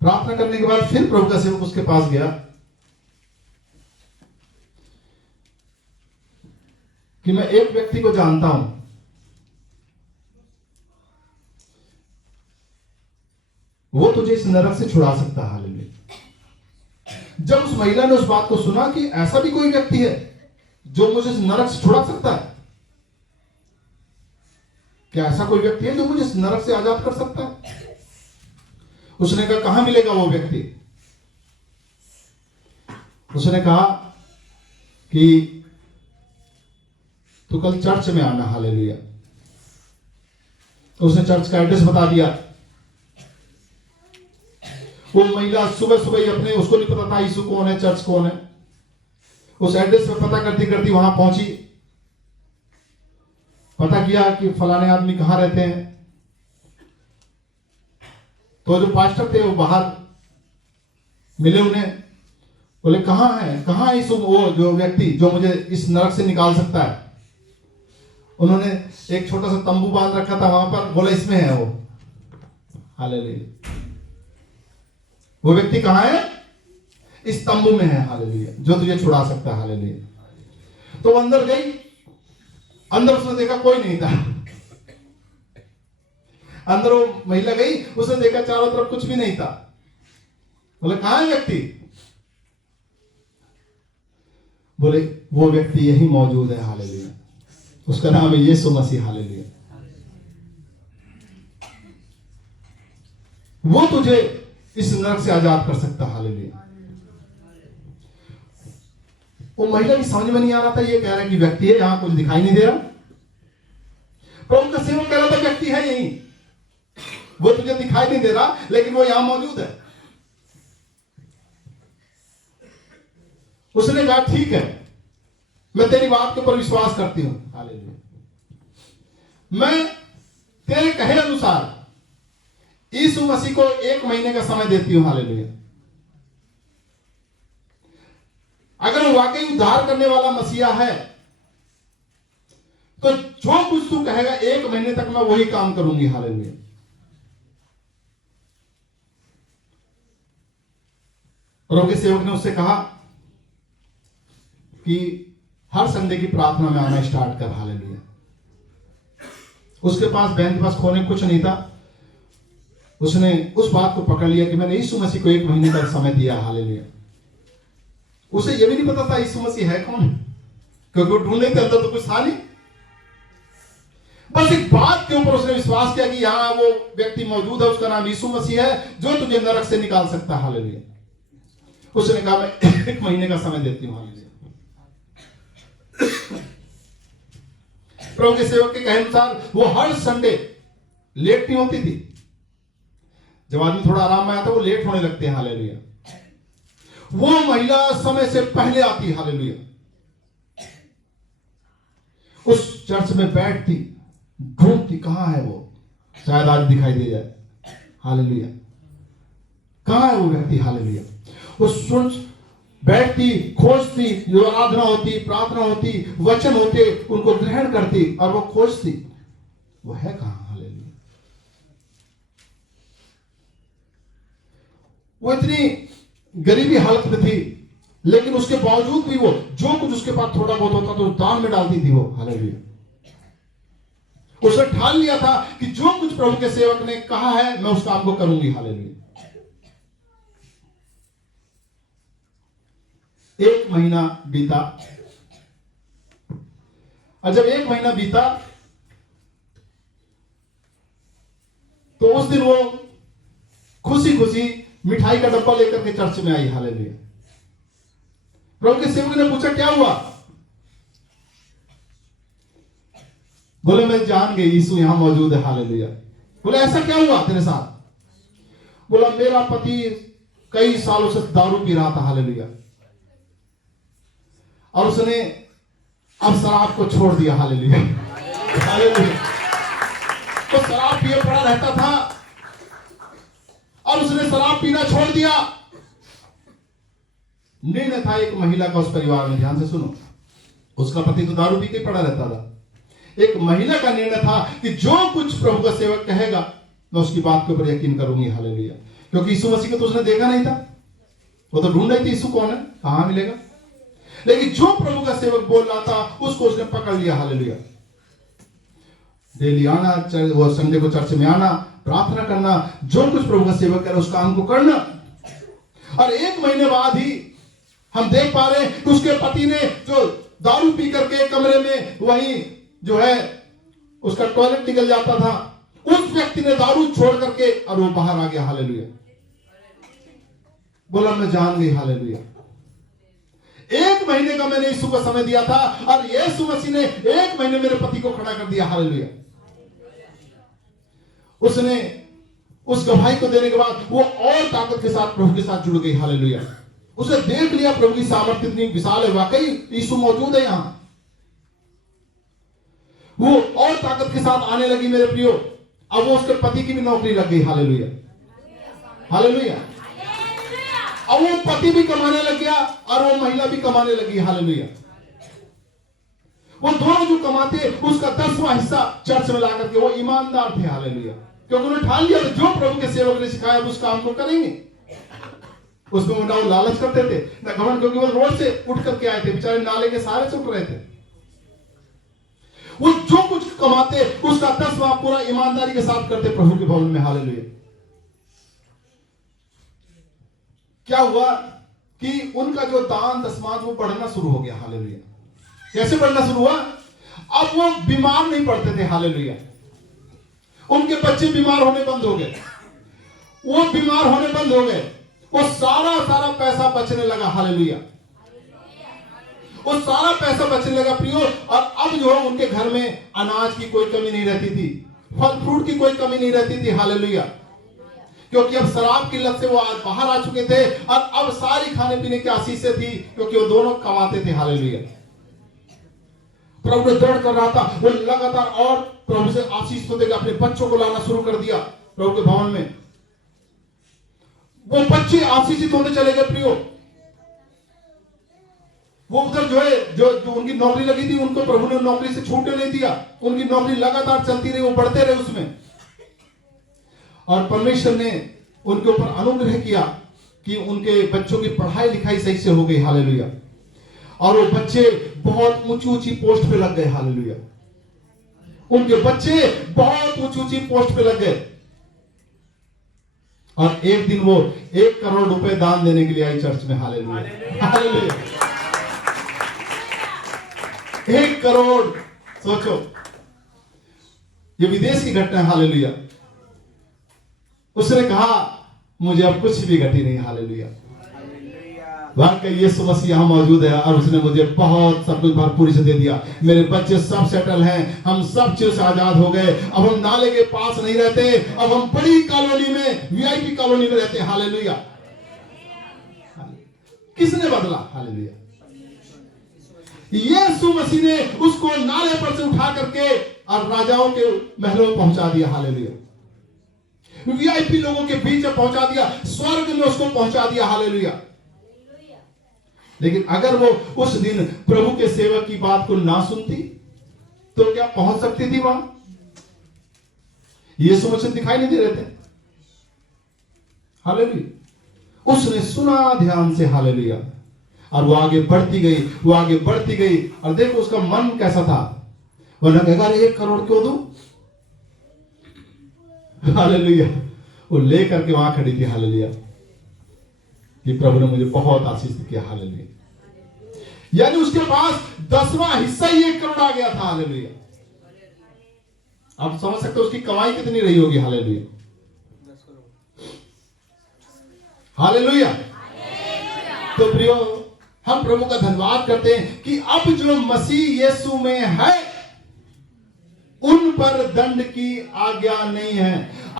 प्रार्थना करने के बाद फिर प्रभु का सेवक उसके पास गया कि मैं एक व्यक्ति को जानता हूं, वो तुझे इस नरक से छुड़ा सकता है। हालेलुया। जब उस महिला ने उस बात को सुना कि ऐसा भी कोई व्यक्ति है जो मुझे इस नरक से छुड़ा सकता है, क्या ऐसा कोई व्यक्ति है जो मुझे इस नरक से आजाद कर सकता है, उसने कहा कहां मिलेगा वो व्यक्ति? उसने कहा कि तू कल चर्च में आना। हालेलुया। तो उसने चर्च का एड्रेस बता दिया। वो महिला सुबह सुबह ही अपने, उसको नहीं पता था यीशु कौन है, चर्च कौन है, उस एड्रेस पे पता करती करती वहां पहुंची। पता किया कि फलाने आदमी कहां रहते हैं। तो जो पास्टर थे वो बाहर मिले, उन्हें बोले कहां है, कहां है यीशु, वो जो व्यक्ति जो मुझे इस नरक से निकाल सकता है। उन्होंने एक छोटा सा तंबू बांध रखा था वहां पर, बोला इसमें है वो। हालेलुया। वो व्यक्ति कहां है? इस तंबू में है। हालेलुया। जो तुझे छुड़ा सकता है। हालेलुया। तो अंदर गई, अंदर उसने देखा कोई नहीं था। अंदर वो महिला गई, उसने देखा चारों तरफ कुछ भी नहीं था। बोले कहां है व्यक्ति? बोले वो व्यक्ति यही मौजूद है। हालेलुया। उसका नाम है यीशु मसीह। हालेलुया। वो तुझे इस नरक से आजाद कर सकता। हालेलुया। वो महिला की समझ में नहीं आ रहा था, ये कह रहा है कि व्यक्ति है, यहां कुछ दिखाई नहीं दे रहा। प्रभु का सेवक कह रहा था व्यक्ति है यहीं, वो तुझे दिखाई नहीं दे रहा, लेकिन वो यहां मौजूद है। उसने कहा ठीक है, मैं तेरी बात के ऊपर विश्वास करती हूं। हालेलुया। मैं तेरे कहे अनुसार यीशु मसीह को 1 महीने का समय देती हूं। हालेलुया। अगर वो वाकई उद्धार करने वाला मसीहा है तो जो कुछ तू कहेगा 1 महीने तक मैं वही काम करूंगी। हालेलुया। प्रभु के सेवक ने उससे कहा कि हर संडे की प्रार्थना में आना स्टार्ट कर। हालेलुया। उसके पास बैंक पास खोने कुछ नहीं था। उसने उस बात को पकड़ लिया कि मैंने यीशु मसीह को 1 महीने का समय दिया। हालेलुया। उसे यह भी नहीं पता था यीशु मसीह है कौन, क्योंकि वो ढूंढ लेते अंदर तो कुछ था नहीं। बस एक बात के ऊपर उसने विश्वास किया कि यहां वो व्यक्ति मौजूद है, उसका नाम यीशु मसीह है, जो तुझे नरक से निकाल सकता है। हालेलुया। उसने कहा मैं 1 महीने का समय देती हूं। हालेलुया। प्रभु के सेवक के कहे अनुसार वो हर संडे लेट नहीं होती थी। जब आदमी थोड़ा आराम में आता है वो लेट होने लगते हैं। हालेलुया। वो महिला समय से पहले आती। हालेलुया। उस चर्च में बैठती, ढूंढती कहां है वो, शायद आज दिखाई दे जाए। हालेलुया। कहां है वो व्यक्ति? हालेलुया। वो सुन बैठती, खोजती, जो आराधना होती, प्रार्थना होती, वचन होते, उनको ग्रहण करती और वो खोजती वो है कहां। हालेलुया। वो इतनी गरीबी हालत में थी, लेकिन उसके बावजूद भी वो जो कुछ उसके पास थोड़ा बहुत होता तो दान में डालती थी वो। हालेलुया। उसने ठान लिया था कि जो कुछ प्रभु के सेवक ने कहा है मैं उस काम को करूंगी। हालेलुया। 1 महीना बीता, और जब 1 महीना बीता तो उस दिन वो खुशी खुशी मिठाई का डब्बा लेकर के चर्च में आई। हालेलुया। प्रभु के सेवक ने पूछा क्या हुआ? बोले मैं जान गई यीशु यहां मौजूद है। हालेलुया। बोले ऐसा क्या हुआ तेरे साथ? बोला मेरा पति कई सालों से दारू पी रहा था। हालेलुया। और उसने अब शराब को छोड़ दिया। हालेलुया। हालेलुया। तो शराब पिए पड़ा रहता था और उसने शराब पीना छोड़ दिया। निर्णय था एक महिला का उस परिवार में, ध्यान से सुनो, उसका पति तो दारू पी के पड़ा रहता था। एक महिला का निर्णय था कि जो कुछ प्रभु का सेवक कहेगा मैं उसकी बात के ऊपर यकीन करूंगी। हालेलुया। क्योंकि यीशु मसीह को तो उसने देखा नहीं था, वो तो ढूंढ रही थी यीशु कौन है, कहां मिलेगा। लेकिन जो प्रभु का सेवक बोल रहा था उसको उसने पकड़ लिया। हालेलुया। डेली आना, वो संडे को चर्च में आना, प्रार्थना करना, जो कुछ प्रभु का सेवक करे उस काम को करना। और 1 महीने बाद ही हम देख पा रहे हैं कि उसके पति ने जो दारू पी करके कमरे में वही जो है उसका टॉयलेट निकल जाता था, उस व्यक्ति ने दारू छोड़ करके और वो बाहर आ गया। हालेलुया। बोला मैं जान गई। हालेलुया। 1 महीने का मैंने यीशु को समय दिया था और यीशु मसीह ने 1 महीने मेरे पति को खड़ा कर दिया। हालेलुया। उसने उस गवाही को देने के बाद वो और ताकत के साथ प्रभु के साथ जुड़ गई। हालेलुया। उसने देख लिया प्रभु की सामर्थ्य इतनी विशाल है, वाकई यीशु मौजूद है यहां। वो और ताकत के साथ आने लगी मेरे प्रियो। अब वो उसके पति की भी नौकरी लग गई। हालेलुया। हालेलुया। अब वो पति भी कमाने लग गया और वो महिला भी कमाने लगी। हालेलुया। वो दोनों जो कमाते उसका 10वां हिस्सा चर्च में ला करके वो ईमानदार थे। हालेलुया। क्योंकि उन्होंने ठान लिया था जो प्रभु के सेवक ने सिखाया उस काम को करेंगे। उसमें ना वो लालच करते थे ना घमंड, क्योंकि वो रोड से उठ करके आए थे, बेचारे नाले के सहारे से उठ रहे थे। वो जो कुछ कमाते उसका 10वां पूरा ईमानदारी के साथ करते प्रभु के भवन में। हालेलुया। क्या हुआ कि उनका जो दान दशमांश वो बढ़ना शुरू हो गया। हालेलुया। कैसे बढ़ना शुरू हुआ? अब वो बीमार नहीं पड़ते थे। हालेलुया। उनके बच्चे बीमार होने बंद हो गए, वो बीमार होने बंद हो गए, वो सारा पैसा बचने लगा। हालेलुया। वो सारा पैसा बचने लगा प्रियो। और अब जो है उनके घर में अनाज की कोई कमी नहीं रहती थी, फल फ्रूट की कोई कमी नहीं रहती थी। हालेलुया। क्योंकि अब शराब की लत से वो आज बाहर आ चुके थे और अब सारी खाने पीने की आशीष से थी, क्योंकि वो दोनों कमाते थे। हालेलुया। प्रभु ने दृढ़ कर रहा था, वो लगातार और प्रभु से आशीष तो देगा, अपने बच्चों को लाना शुरू कर दिया प्रभु के भवन में। वो बच्चे आशीषित होने चले गए प्रियो। वो उधर जो है जो उनकी नौकरी लगी थी उनको प्रभु ने नौकरी से छूटने नहीं दिया, उनकी नौकरी लगातार चलती रही, वो बढ़ते रहे उसमें। और परमेश्वर ने उनके ऊपर अनुग्रह किया कि उनके बच्चों की पढ़ाई लिखाई सही से हो गई। हालेलुया। और वो बच्चे बहुत ऊंची ऊंची पोस्ट पे लग गए। हालेलुया। उनके बच्चे बहुत ऊंची ऊंची पोस्ट पे लग गए। और एक दिन वो 1 करोड़ रुपए दान देने के लिए आई चर्च में। हालेलुया। हालेलुया। 1 करोड़, सोचो, ये विदेश की घटना है। हालेलुया। उसने कहा मुझे अब कुछ भी घटी नहीं। हालेलुया। वाकई यीशु मसीह यहाँ मौजूद है और उसने मुझे बहुत सब कुछ भरपूरी से दे दिया। मेरे बच्चे सब सेटल हैं, हम सब चीज से आजाद हो गए। अब हम नाले के पास नहीं रहते, अब हम बड़ी कॉलोनी में, वीआईपी कॉलोनी में रहते हैं। हालेलुया। किसने बदला? हालेलुया। यीशु मसीह ने उसको नाले पर से उठा करके और राजाओं के महलों में पहुंचा दिया। हालेलुया। वीआईपी लोगों के बीच में पहुंचा दिया, स्वर्ग में उसको पहुंचा दिया। हालेलुया। लेकिन अगर वो उस दिन प्रभु के सेवक की बात को ना सुनती तो क्या पहुंच सकती थी वहां? यीशु मसीह दिखाई नहीं दे रहे थे। हालेलुया। उसने सुना ध्यान से। हालेलुया। और वो आगे बढ़ती गई, वो आगे बढ़ती गई। और देखो उसका मन कैसा था, वो ना कहेगा 1 करोड़ क्यों दूं। हालेलुया। वो लेकर के वहां खड़ी थी। हालेलुया। कि प्रभु ने मुझे बहुत आशीष किया। हालेलुया। यानी उसके पास 10वां हिस्सा ही 1 करोड़ आ गया था। हालेलुया। आप समझ सकते हो उसकी कमाई कितनी रही होगी। हालेलुया। हालेलुया। तो प्रियो, हम प्रभु का धन्यवाद करते हैं कि अब जो मसीह यीशु में है उन पर दंड की आज्ञा नहीं है।